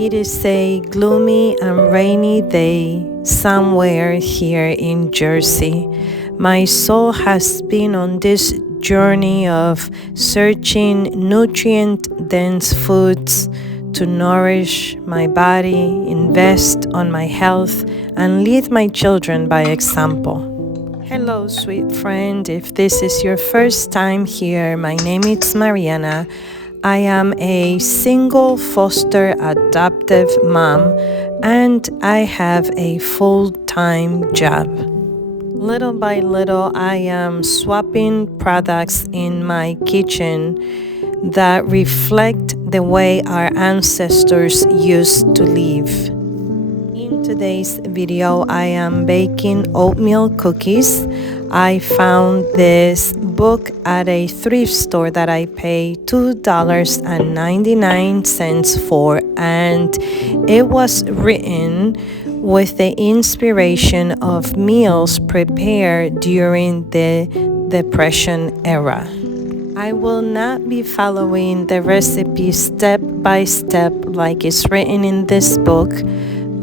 It is a gloomy and rainy day somewhere here in Jersey. My soul has been on this journey of searching nutrient-dense foods to nourish my body, invest on my health, and lead my children by example. Hello, sweet friend. If this is your first time here, my name is Mariana. I am a single foster adoptive mom and I have a full-time job. Little by little, I am swapping products in my kitchen that reflect the way our ancestors used to live. In today's video, I am baking oatmeal cookies. I found this book at a thrift store that I paid $2.99 for, and it was written with the inspiration of meals prepared during the Depression era. I will not be following the recipe step by step like it's written in this book,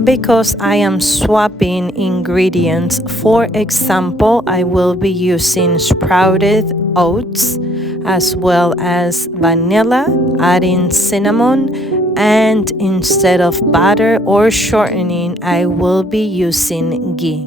because I am swapping ingredients. For example, I will be using sprouted oats as well as vanilla, adding cinnamon, and instead of butter or shortening, I will be using ghee.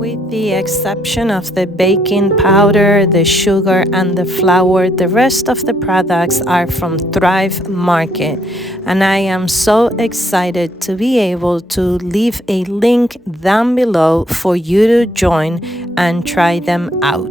With the exception of the baking powder, the sugar, and the flour, the rest of the products are from Thrive Market. And I am so excited to be able to leave a link down below for you to join and try them out.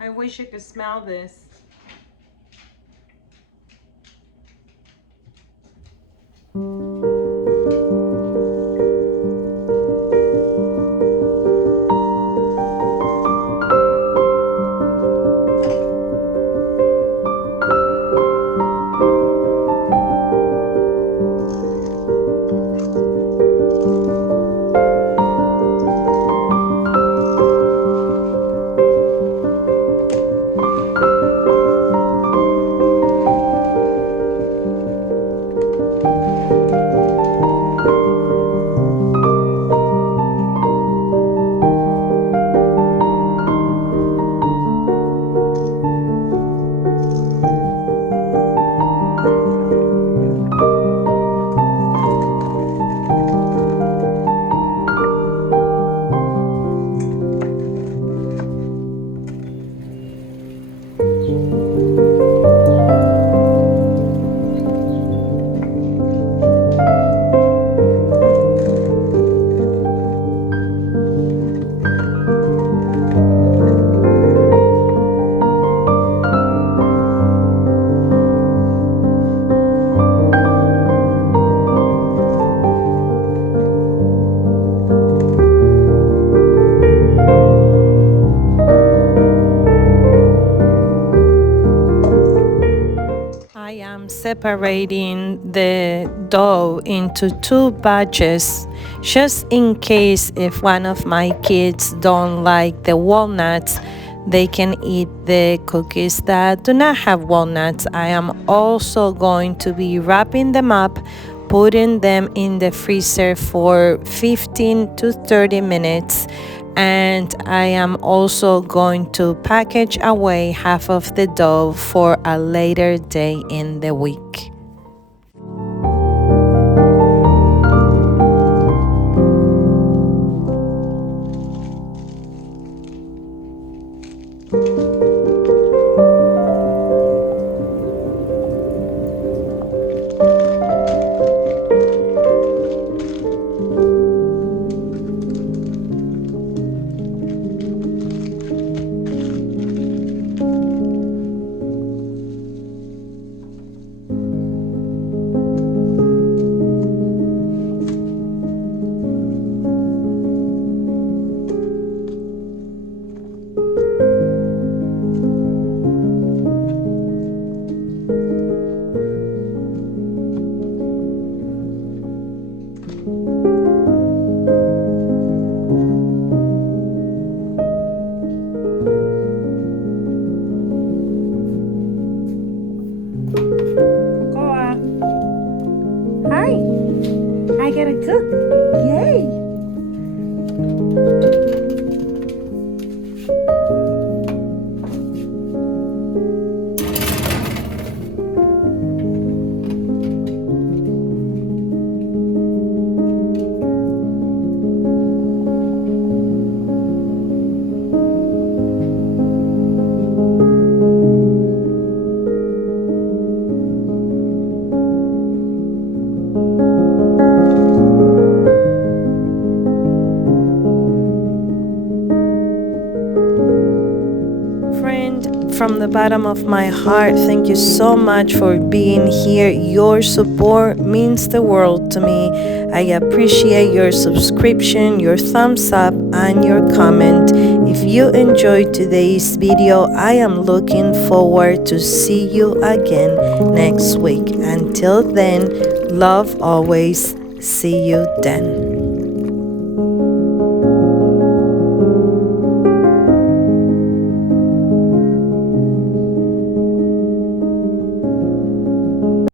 I wish you could smell this. I am separating the dough into two batches just in case if one of my kids don't like the walnuts, they can eat the cookies that do not have walnuts. I am also going to be wrapping them up, putting them in the freezer for 15 to 30 minutes. And I am also going to package away half of the dough for a later day in the week. Hi, I gotta cook. Yay! Friend, from the bottom of my heart, thank you so much for being here. Your support means the world to me. I appreciate your subscription, your thumbs up, and your comment. If you enjoyed today's video, I am looking forward to see you again next week. Until then, love always. See you then.